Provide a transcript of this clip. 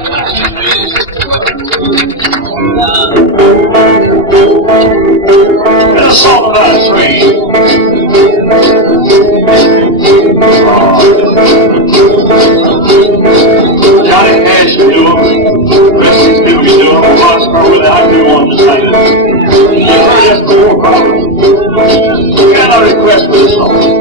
And a song about a tree. Johnny Cash can do it. Christy Steele can do it. Prosper without you on the side. You heard us before, probably. Can I request for this song?